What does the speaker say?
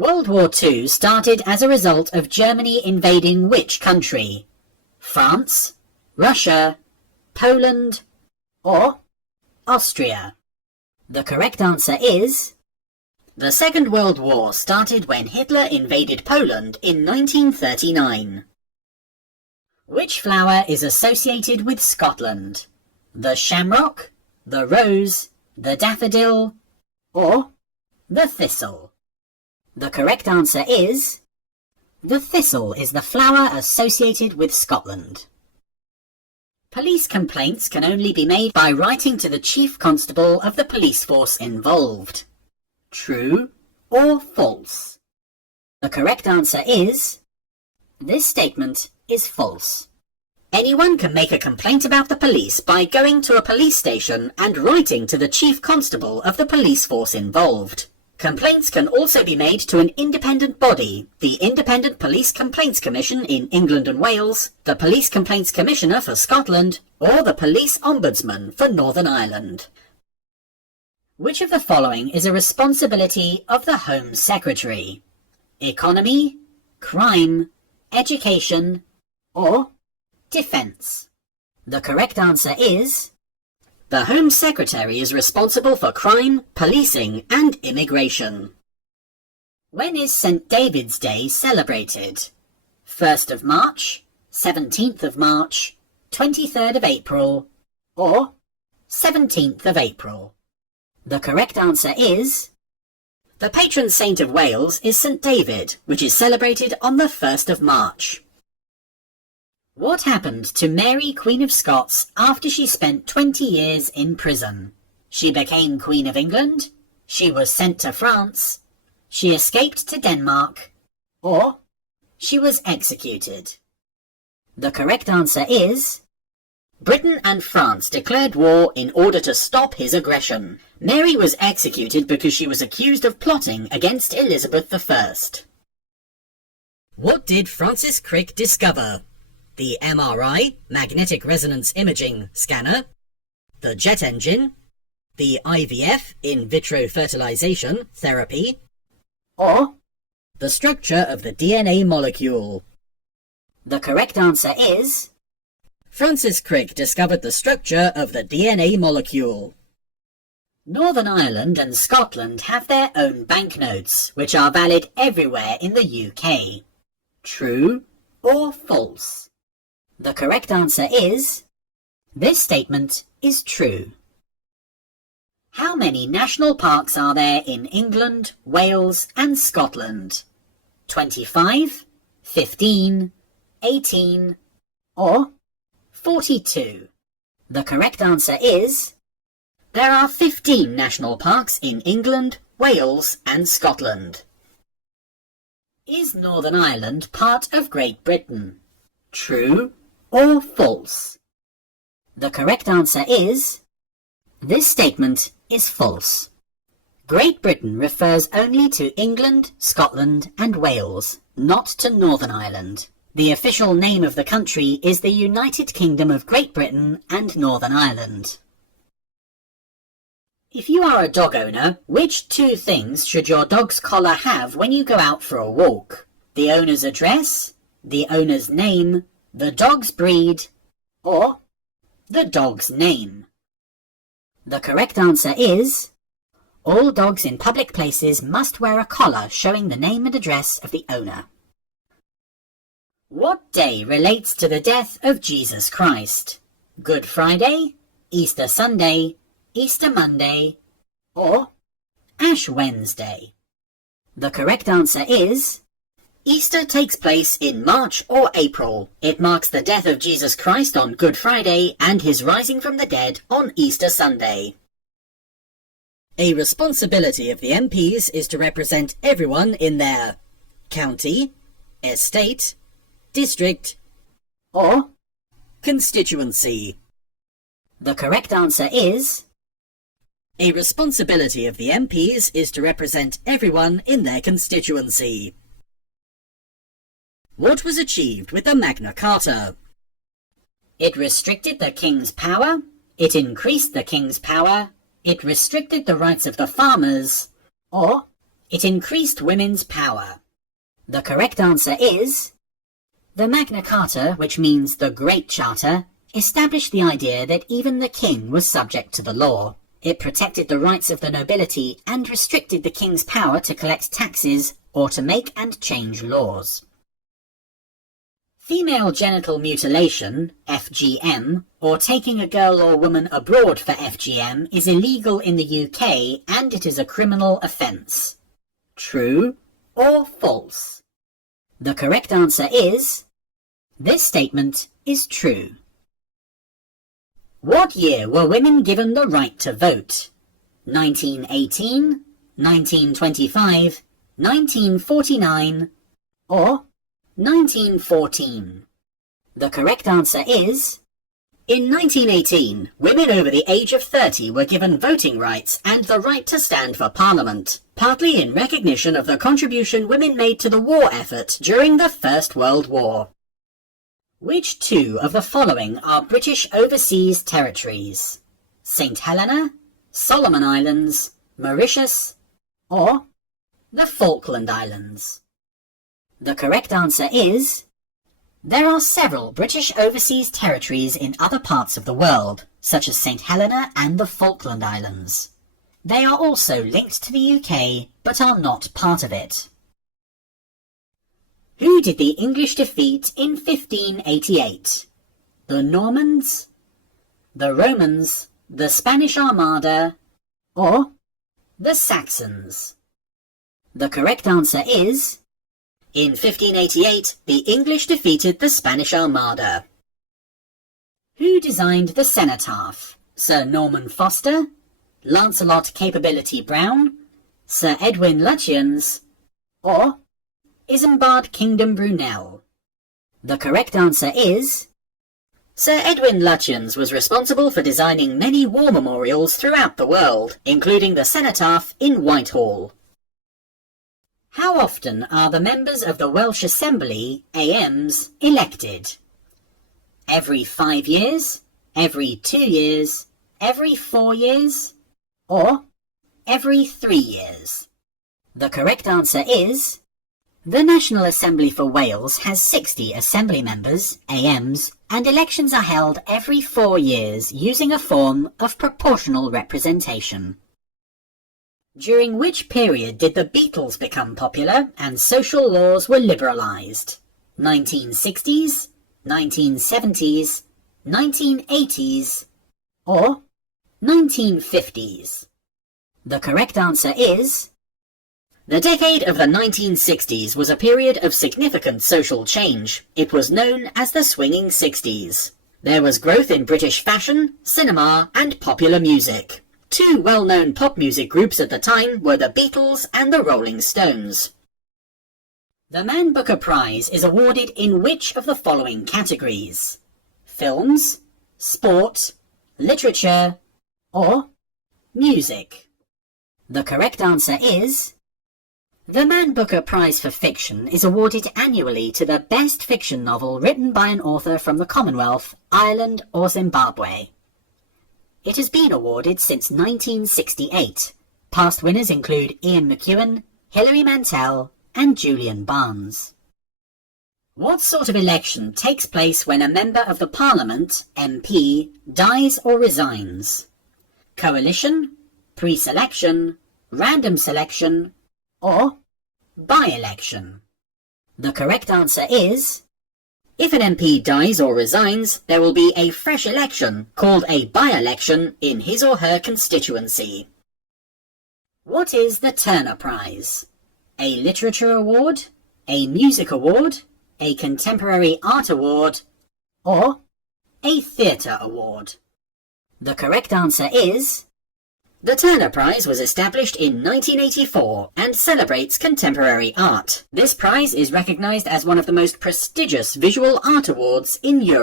World War II started as a result of Germany invading which country? France, Russia, Poland, or Austria? The correct answer is... The Second World War started when Hitler invaded Poland in 1939. Which flower is associated with Scotland? The shamrock, the rose, the daffodil, or the thistle? The correct answer is... The thistle is the flower associated with Scotland. Police complaints can only be made by writing to the Chief Constable of the police force involved. True or false? The correct answer is... This statement is false. Anyone can make a complaint about the police by going to a police station and writing to the Chief Constable of the police force involved. Complaints can also be made to an independent body, the Independent Police Complaints Commission in England and Wales, the Police Complaints Commissioner for Scotland, or the Police Ombudsman for Northern Ireland. Which of the following is a responsibility of the Home Secretary? Economy, crime, education, or defence? The correct answer is... The Home Secretary is responsible for crime, policing, and immigration. When is St. David's Day celebrated? 1st of March, 17th of March, 23rd of April, or 17th of April? The correct answer is... The patron saint of Wales is St. David, which is celebrated on the 1st of March. What happened to Mary, Queen of Scots, after she spent 20 years in prison? She became Queen of England, she was sent to France, she escaped to Denmark, or she was executed? The correct answer is... Britain and France declared war in order to stop his aggression. Mary was executed because she was accused of plotting against Elizabeth I. What did Francis Crick discover? The MRI, magnetic resonance imaging scanner, the jet engine, the IVF, in vitro fertilization therapy, or the structure of the DNA molecule? The correct answer is... Francis Crick discovered the structure of the DNA molecule. Northern Ireland and Scotland have their own banknotes, which are valid everywhere in the UK. True or false? The correct answer is... This statement is true. How many national parks are there in England, Wales and Scotland? 25, 15, 18, or 42? The correct answer is... There are 15 national parks in England, Wales and Scotland. Is Northern Ireland part of Great Britain? True or false? The correct answer is... This statement is false. Great Britain refers only to England, Scotland and Wales, not to Northern Ireland. The official name of the country is the United Kingdom of Great Britain and Northern Ireland. If you are a dog owner, which two things should your dog's collar have when you go out for a walk? The owner's address, the owner's name, the dog's breed, or the dog's name? The correct answer is... All dogs in public places must wear a collar showing the name and address of the owner. What day relates to the death of Jesus Christ? Good Friday, Easter Sunday, Easter Monday, or Ash Wednesday? The correct answer is... Easter takes place in March or April. It marks the death of Jesus Christ on Good Friday and his rising from the dead on Easter Sunday. A responsibility of the MPs is to represent everyone in their county, estate, district, or constituency. The correct answer is... A responsibility of the MPs is to represent everyone in their constituency. What was achieved with the Magna Carta? It restricted the king's power, it increased the king's power, it restricted the rights of the farmers, or It increased women's power. The correct answer is the Magna Carta, which means the Great Charter, established the idea that even the king was subject to the law. It protected the rights of the nobility and restricted the king's power to collect taxes or to make and change laws. Female genital mutilation, FGM, or taking a girl or woman abroad for FGM is illegal in the UK and it is a criminal offence. True or false? The correct answer is this statement is true. What year were women given the right to vote? 1918, 1925, 1949, or 1914? The correct answer is in 1918, women over the age of 30 were given voting rights and the right to stand for Parliament, partly in recognition of the contribution women made to the war effort during the First World War. Which two of the following are British overseas territories? St. Helena, Solomon Islands, Mauritius, or the Falkland Islands? The correct answer is there are several British overseas territories in other parts of the world, such as St. Helena and the Falkland Islands. They are also linked to the UK, but are not part of it. Who did the English defeat in 1588? The Normans, the Romans, the Spanish Armada, or the Saxons? The correct answer is in 1588, the English defeated the Spanish Armada. Who designed the cenotaph? Sir Norman Foster, Lancelot Capability Brown, Sir Edwin Lutyens, or Isambard Kingdom Brunel? The correct answer is Sir Edwin Lutyens was responsible for designing many war memorials throughout the world, including the cenotaph in Whitehall. How often are the members of the Welsh Assembly, AMs, elected? Every 5 years, every 2 years, every 4 years, or every 3 years? The correct answer is the National Assembly for Wales has 60 Assembly members, AMs, and elections are held every 4 years using a form of proportional representation. During which period did the Beatles become popular and social laws were liberalised? 1960s, 1970s, 1980s, or 1950s? The correct answer is the decade of the 1960s was a period of significant social change. It was known as the Swinging 60s. There was growth in British fashion, cinema, and popular music. Two well-known pop music groups at the time were the Beatles and the Rolling Stones. The Man Booker Prize is awarded in which of the following categories? Films, sport, literature, or music? The correct answer is the Man Booker Prize for Fiction is awarded annually to the best fiction novel written by an author from the Commonwealth, Ireland, or Zimbabwe. It has been awarded since 1968. Past winners include Ian McEwan, Hilary Mantel, and Julian Barnes. What sort of election takes place when a member of the Parliament, MP, dies or resigns? Coalition, pre-selection, random selection, or by-election? The correct answer is if an MP dies or resigns, there will be a fresh election, called a by-election, in his or her constituency. What is the Turner Prize? A literature award, a music award, a contemporary art award, or a theatre award? The correct answer is the Turner Prize was established in 1984 and celebrates contemporary art. This prize is recognised as one of the most prestigious visual art awards in Europe.